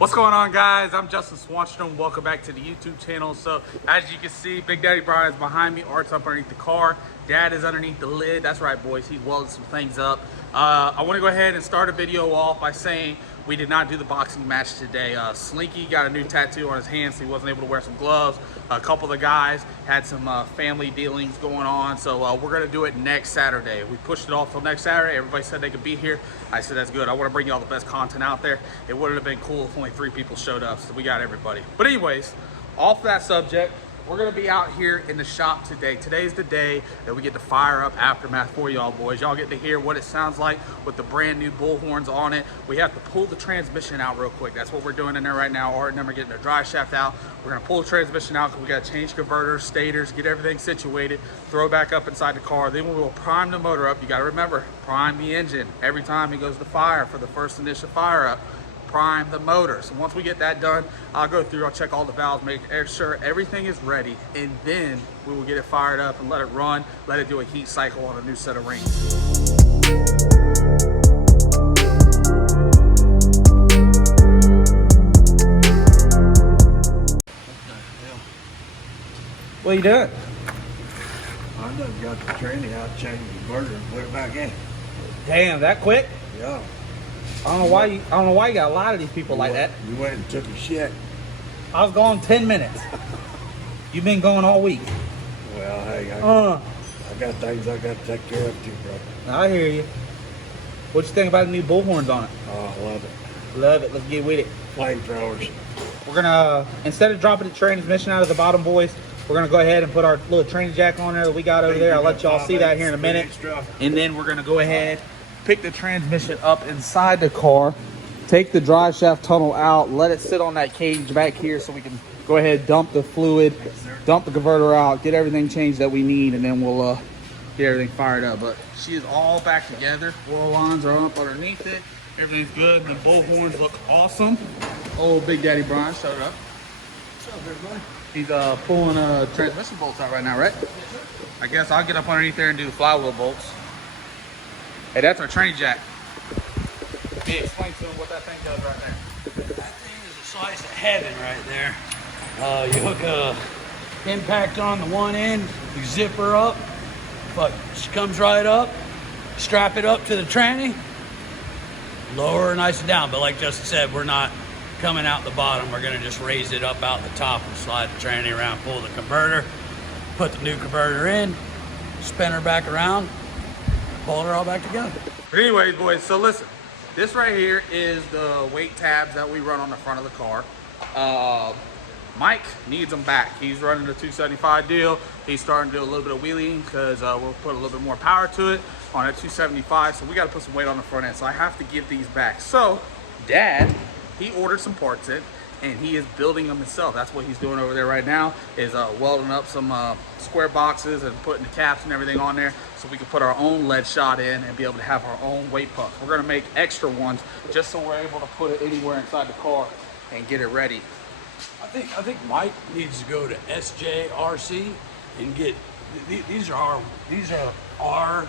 What's going on, guys? I'm Justin Swanstrom. Welcome back to the YouTube channel. So as you can see, Big Daddy Brian's behind me. Art's up underneath the car. Dad is underneath the lid. That's right, boys. He's welding some things up. I want to go ahead and start a video off by saying we did not do the boxing match today. Slinky got a new tattoo on his hand, so he wasn't able to wear some gloves. A couple of the guys had some family dealings going on, so we're going to do it next Saturday. We pushed it off till next Saturday. Everybody said they could be here. I said that's good. I want to bring you all the best content out there. It would have been cool if only 3 people showed up, so we got everybody. But anyways, off that subject, we're gonna be out here in the shop today. Today's the day that we get to fire up Aftermath for y'all boys. Y'all get to hear what it sounds like with the brand new bullhorns on it. We have to pull the transmission out real quick. That's what we're doing in there right now. Art and them are getting the dry shaft out. We're gonna pull the transmission out because we gotta change converters, stators, get everything situated, throw back up inside the car. Then we will prime the motor up. You gotta remember, prime the engine. Every time it goes to fire for the first initial fire up, prime the motor. So once we get that done, I'll go through, I'll check all the valves, make sure everything is ready, and then we will get it fired up and let it run, let it do a heat cycle on a new set of rings. What are you doing? I done got the tranny out, changed the converter and put it back in. Damn, that quick? Yeah. I don't know why you got a lot of these people like that. You went and took a shit. I was gone 10 minutes. You've been going all week. Well, hey, I got things I got to take care of too, bro. I hear you. What you think about the new bullhorns on it? Oh, I love it. Love it. Let's get with it. Flamethrowers. We're gonna, instead of dropping the transmission out of the bottom, boys, we're gonna go ahead and put our little training jack on there that we got over there. I'll let y'all see that here in a minute. And then we're gonna go ahead, pick the transmission up inside the car, take the drive shaft tunnel out, let it sit on that cage back here so we can go ahead, dump the fluid, dump the converter out, get everything changed that we need, and then we'll get everything fired up. But she is all back together. Oil lines are up underneath it. Everything's good. The bullhorns look awesome. Old Big Daddy Brian showed up. What's up, everybody? He's pulling transmission bolts out right now, right? I guess I'll get up underneath there and do the flywheel bolts. Hey, that's our training jack. Hey, explain to him what that thing does right there. That thing is a slice of heaven right there. You hook a impact on the one end, you zip her up, but she comes right up, strap it up to the tranny, lower her nice and down. But like Justin said, we're not coming out the bottom. We're gonna just raise it up out the top and slide the tranny around, pull the converter, put the new converter in, spin her back around, pull her all back together. But anyways, boys, so listen, this right here is the weight tabs that we run on the front of the car. Mike needs them back. He's running the 275 deal. He's starting to do a little bit of wheeling because we'll put a little bit more power to it on a 275. So we got to put some weight on the front end. So I have to give these back. So Dad, he ordered some parts in, and he is building them himself. That's what he's doing over there right now, is welding up some square boxes and putting the caps and everything on there so we can put our own lead shot in and be able to have our own weight pucks. We're gonna make extra ones just so we're able to put it anywhere inside the car and get it ready. I think Mike needs to go to SJRC and get these are our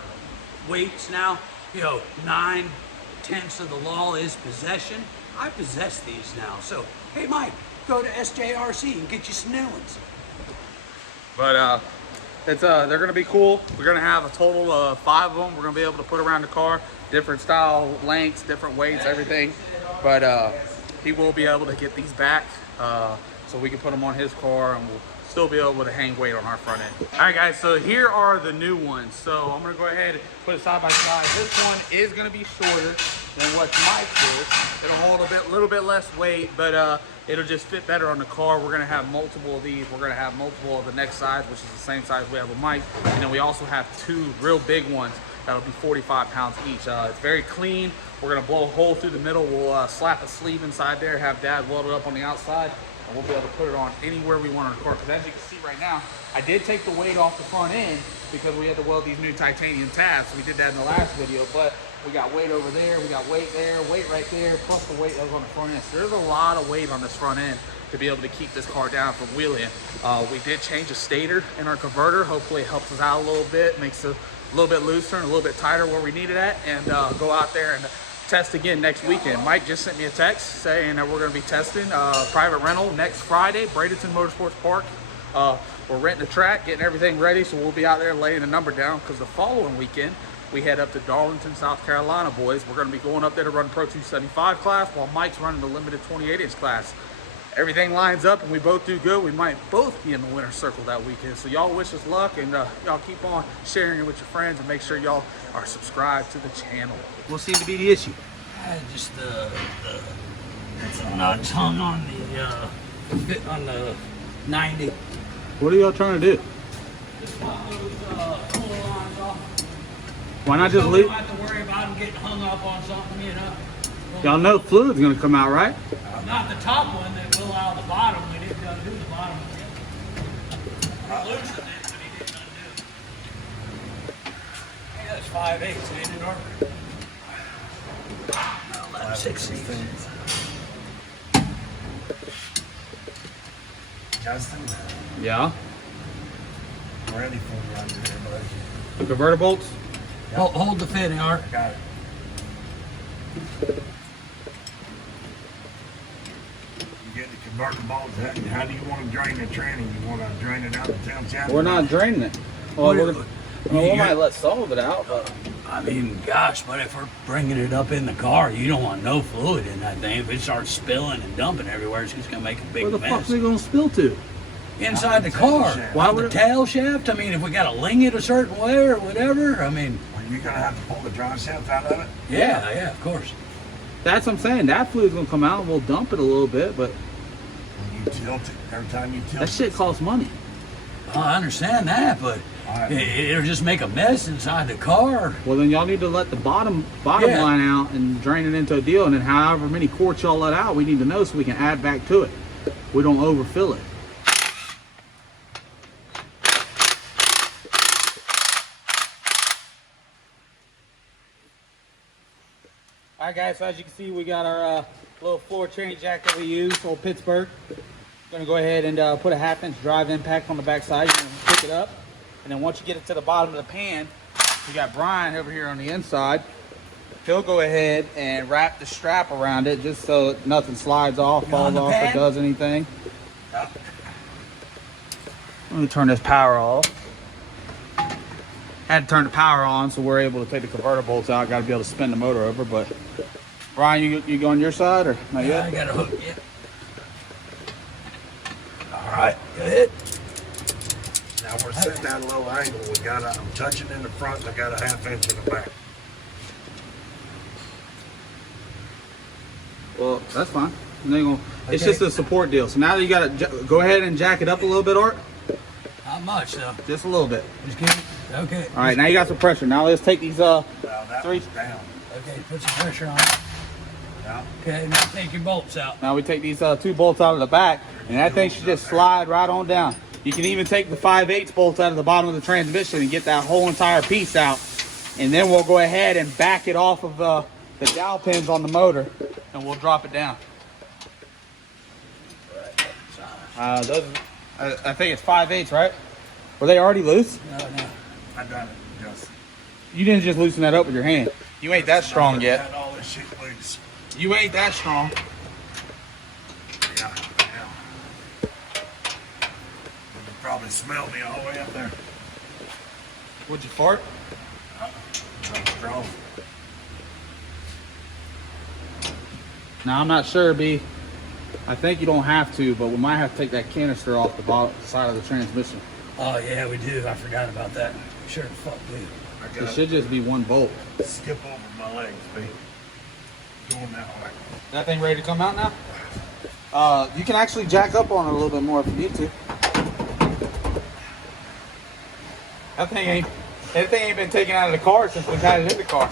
weights now. You know, 9/10 of the law is possession. I possess these now. So, hey, Mike, go to SJRC and get you some new ones. But they're gonna be cool. We're gonna have a total of 5 of them. We're gonna be able to put around the car, different style, lengths, different weights, everything. But he will be able to get these back so we can put them on his car, and we'll still be able to hang weight on our front end. All right, guys, so here are the new ones. So I'm gonna go ahead and put it side by side. This one is gonna be shorter than what Mike's is. It'll hold a little bit less weight, but it'll just fit better on the car. We're gonna have multiple of these. We're gonna have multiple of the next size, which is the same size we have with Mike. And then we also have 2 real big ones that'll be 45 pounds each. It's very clean. We're gonna blow a hole through the middle. We'll slap a sleeve inside there, have Dad weld it up on the outside, and we'll be able to put it on anywhere we want on the car. Because as you can see right now, I did take the weight off the front end because we had to weld these new titanium tabs. We did that in the last video, but we got weight over there, we got weight there, weight right there, plus the weight that was on the front end. So there's a lot of weight on this front end to be able to keep this car down from wheeling. We did change a stator in our converter. Hopefully it helps us out a little bit, makes it a little bit looser and a little bit tighter where we need it at, and go out there and test again next weekend. Mike just sent me a text saying that we're going to be testing private rental next Friday, Bradenton Motorsports Park. We're renting a track, getting everything ready, so we'll be out there laying the number down, because the following weekend we head up to Darlington, South Carolina, boys. We're going to be going up there to run Pro 275 class while Mike's running the limited 28-inch class. Everything lines up and we both do good. We might both be in the winner's circle that weekend. So y'all wish us luck, and y'all keep on sharing it with your friends, and make sure y'all are subscribed to the channel. What seems to be the issue? Just the nuts hung on the 90. What are y'all trying to do? Just pop those pull lines off. Why not just So leave? we don't have to worry about them getting hung up on something, you know. Y'all know fluid's gonna come out, right? Not the top one that will out the bottom. We didn't undo the bottom one. I loosened it, but he didn't undo. Hey, that's 5/8, ain't it, Arthur? 11/16. Justin, Yeah. I'm ready for you out there, buddy. The converter bolts? Hold the fitting, Art. Got it. You get the converter bolts. How do you want to drain the tranny? You want to drain it out the tail channel? We're not draining it. Well, we might let some of it out, but I mean, gosh, but if we're bringing it up in the car, you don't want no fluid in that thing. If it starts spilling and dumping everywhere, it's just going to make a big where the mess. fuck's it gonna spill to? Inside the car. Why Why the tail shaft? I mean, if we got to ling it a certain way or whatever, I mean. Are you going to have to pull the drive shaft out of it? Yeah, of course. That's what I'm saying. That fluid's gonna come out and we'll dump it a little bit, but When you tilt it, every time you tilt that shit costs money. Well, I understand that, but Alright. it'll just make a mess inside the car. Well, then y'all need to let the bottom Yeah. line out and drain it into a deal, and then however many quarts y'all let out, we need to know so we can add back to it. We don't overfill it. All right, guys, so as you can see, we got our little floor chain jack that we use, old Pittsburgh. Gonna go ahead and put a 1/2-inch drive impact on the back side. You're gonna pick it up, and then once you get it to the bottom of the pan, we got Brian over here on the inside. He'll go ahead and wrap the strap around it just so nothing slides off, falls off, or does anything. Let me turn this power off. Had to turn the power on so we're able to take the converter bolts out. Got to be able to spin the motor over. But Brian, you go on your side or not yet? I got a hook yet. All right, go ahead. Now we're sitting at a low angle. I'm touching in the front, and I got a 1/2 inch in the back. Well, that's fine. And then it's just a support deal. So now that you got to go ahead and jack it up a little bit, Art. Not much, though. Just a little bit. Just give it. Okay. All right, now you got some pressure. Now let's take these Now that three. one's down. Okay, put some pressure on it. Yeah. Okay, now take your bolts out. Now we take these 2 bolts out of the back, and that thing should just slide right on down. You can even take the 5/8 bolts out of the bottom of the transmission and get that whole entire piece out. And then we'll go ahead and back it off of the dowel pins on the motor, and we'll drop it down. I think it's 5/8, right? Were they already loose? No. I done it, Justin. You didn't just loosen that up with your hand. You ain't that strong I yet. had all this shit loose. You ain't that strong. Yeah. You probably smell me all the way up there. Would you fart? I'm strong. Now I'm not sure, B. I think you don't have to, but we might have to take that canister off the bottom side of the transmission. Oh, yeah, we do. I forgot about that. Sure the fuck do. I It got should just be 1 bolt. to skip over my legs, B. Going that way. That thing ready to come out now? You can actually jack up on it a little bit more if you need to. That thing ain't been taken out of the car since we've had it in the car.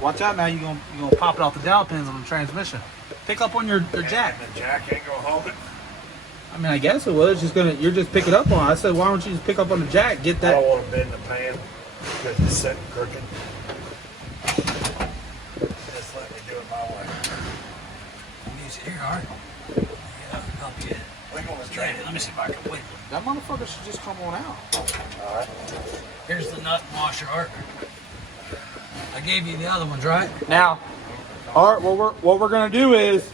Watch out now, you're gonna pop it off the dowel pins on the transmission. Pick up on your jack. And the jack ain't gonna hold it. I mean, I guess it was. You're just picking up on it. I said, why don't you just pick up on the jack? Get I that. don't want to bend the pan because it's sitting crooked. Just let me do it my way. Here, all right. Yeah, I'll help you. Wiggle the Let train. me see if I can wiggle. That motherfucker should just come on out. All right. Here's the nut washer, Art. I gave you the other ones, right? Now, Art, what we're gonna do is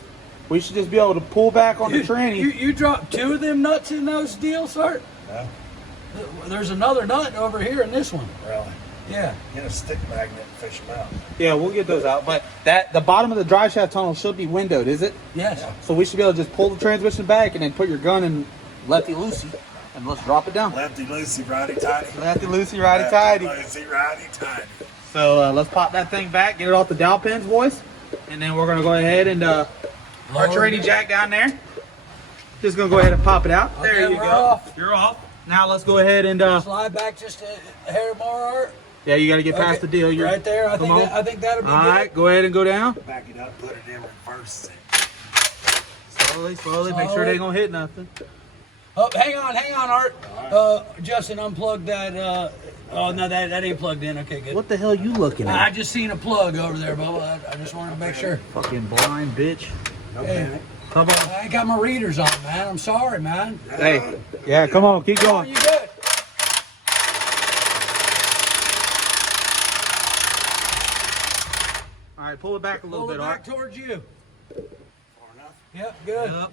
we should just be able to pull back on the tranny. You dropped 2 of them nuts in those deals, Art? No. There's another nut over here in this one. Really? Yeah. Get a stick magnet and fish them out. Yeah, we'll get those out. But the bottom of the dry shaft tunnel should be windowed, is it? Yes. Yeah. So we should be able to just pull the transmission back and then put your gun in lefty loosey and let's drop it down. Lefty loosey, righty tighty. Lefty loosey, righty tighty. Lefty loosey, righty tighty. So let's pop that thing back, get it off the dowel pins, boys, and then we're gonna go ahead and our tranny jack down there. Just gonna go ahead and pop it out. Okay, There you we're go. off. You're off. Now let's go ahead and Slide back just a hair more, Art. yeah, you got to get past Okay, the deal. You're right there. I come on. think that'll be All good. right, go ahead and go down. Back it up, put it in reverse. Slowly, make sure they don't hit nothing. Oh, hang on, Art. Justin, unplug that. Oh no, that ain't plugged in. Okay, good. What the hell you looking I at? just seen a plug over there, Bubba. I just wanted to make sure. Fucking blind bitch. No Hey. panic. Come on. I ain't got my readers on, man. I'm sorry, man. Hey, yeah, come on, keep Oh, going. you good? All right, pull it back a little Pull it bit, back Art. towards you. Far enough? Yep, good. Yep.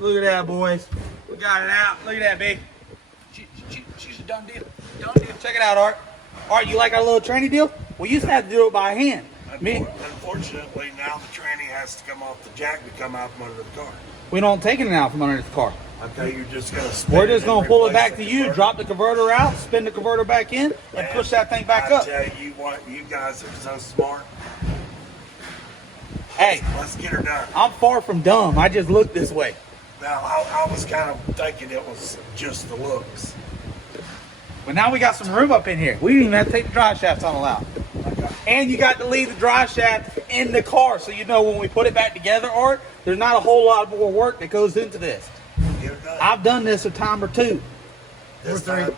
Look at that, boys. We got it out. Look at that, babe. She's a done deal. Done deal. Check it out, Art. Art, you like our little tranny deal? We used to have to do it by hand. Me, Unfortunately, now the tranny has to come off the jack to come out from under the car. we don't take it out from underneath the car. Okay, you're just gonna spin We're it just and gonna pull it replace back the to you, converter. drop the converter out, spin the converter back in, and push that thing back I up. tell you what, you guys are so smart. Hey, Let's get her done. I'm far from dumb. I just look this way. Now, I was kind of thinking it was just the looks. But now we got some room up in here. We didn't even have to take the drive shaft tunnel out. And you got to leave the drive shaft in the car, so you know when we put it back together, Art, there's not a whole lot more work that goes into this. Get her done. I've done this a time or two. This time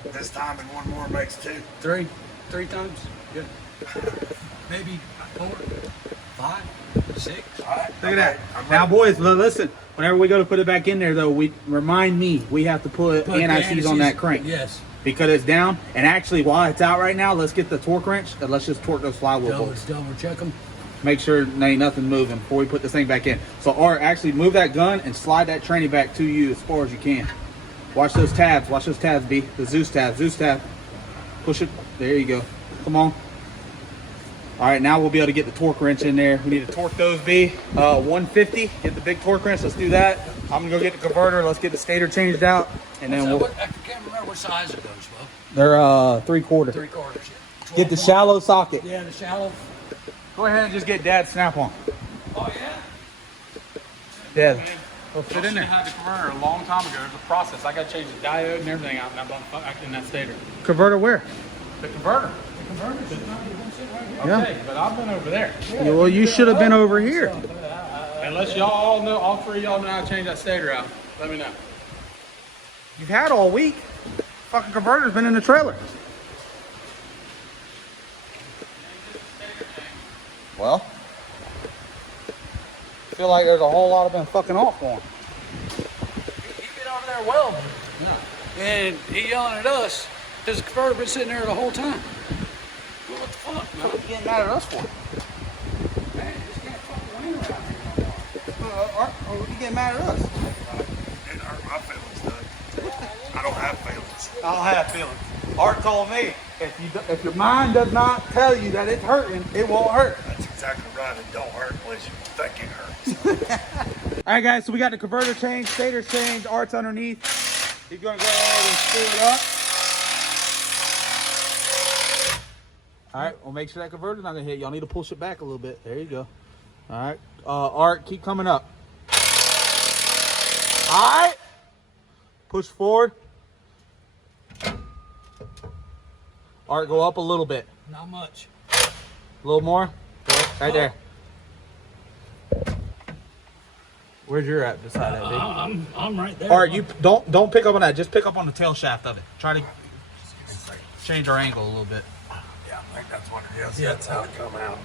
and one more makes 2. Three times. Good. Maybe 4, 5, 6. All right. Look at that. Now, boys, listen. Whenever we go to put it back in there, though, we have to put anti-seize on that crank. Yes. Because it's down. And actually, while it's out right now, let's get the torque wrench and let's just torque those flywheel bolts. Double check them. Make sure there ain't nothing moving before we put this thing back in. So, Art, actually move that gun and slide that tranny back to you as far as you can. Watch those tabs. Watch those tabs, B. The Zeus tab. Zeus tab. Push it. There you go. Come on. All right, now we'll be able to get the torque wrench in there. We need to torque those, B. 150. Get the big torque wrench. Let's do that. I'm going to go get the converter. Let's get the stator changed out. And then we'll... I can't remember what size it goes, Bo. They're 3/4. 3/4. Yeah. Get the shallow socket. Yeah, the shallow. Go ahead and just get Dad's snap on. Oh yeah. Yeah. It'll fit in I there. had the converter a long time ago. It was a process. I got to change the diode and everything out in that stator. Converter where? The converter. Yeah. Okay, but I've been over there. Well, you should have been over here. Unless y'all all know, all 3 of y'all know how to change that stator out. Let me know. You've had all week. Fucking converter's been in the trailer. Well, I feel like there's a whole lot of been fucking off on. He been over there welding. And he yelling at us. His converter been sitting there the whole time. Well, what the fuck, man? What are you getting mad at us for? Man, just can't fucking win around here. Or you getting mad at us? It hurt my feelings, Doug. I don't have feelings. I don't have feelings. Art told me if your mind does not tell you that it's hurting, it won't hurt. That's exactly right. It don't hurt unless you think it hurts. All right, guys, so we got the converter change, stator change, Art's underneath. He's gonna go ahead and screw it up. All right, we'll make sure that converter's not gonna hit. Y'all need to push it back a little bit. There you go. All right, Art, keep coming up. All right, push forward. Art, go up a little bit. Not much. A little more. Right there. Where's your at beside that, baby? I'm right there. Art, you don't pick up on that. Just pick up on the tail shaft of it. Try to change our angle a little bit. Yeah, I think that's what it is. Yeah. That's how it come out.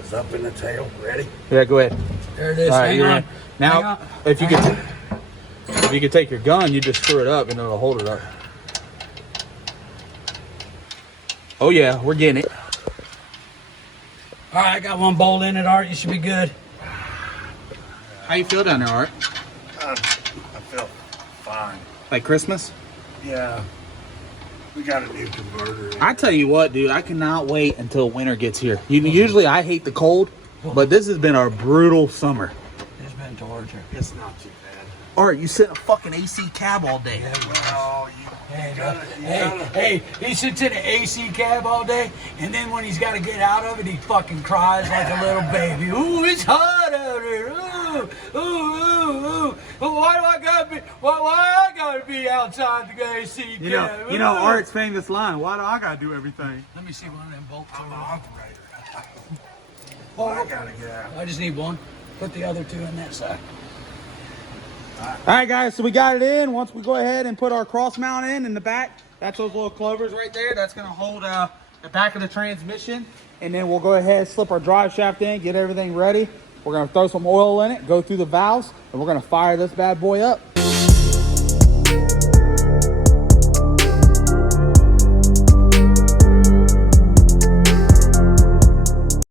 It's up in the tail. Ready? Yeah, go ahead. There it is. All right, Hang you're on. in. Now, if you could take your gun, you just screw it up and it'll hold it up. Oh yeah, we're getting it. All right, I got one bolt in it, Art. You should be good. How you feel down there, Art? I feel fine. Like Christmas? Yeah. We got a new converter. I tell you what, dude, I cannot wait until winter gets here. Usually I hate the cold, but this has been a brutal summer. It's been torture. It's not too bad. Art, you sit in a fucking AC cab all day. Well, Hey, he sits in an AC cab all day, and then when he's got to get out of it, he fucking cries like a little baby. Ooh, it's hot out here. Ooh, ooh, ooh, ooh. Why do I gotta be? Why I gotta be outside the AC cab? You know Art's famous line. Why do I gotta do everything? Let me see one of them bolts. I'm the operator. Oh, I gotta get out. I just need one. Put the other two in that side. All right, guys, so we got it in. Once we go ahead and put our cross mount in the back, that's those little clovers right there. That's gonna hold the back of the transmission. And then we'll go ahead, slip our drive shaft in, get everything ready. We're gonna throw some oil in it, go through the valves, and we're gonna fire this bad boy up.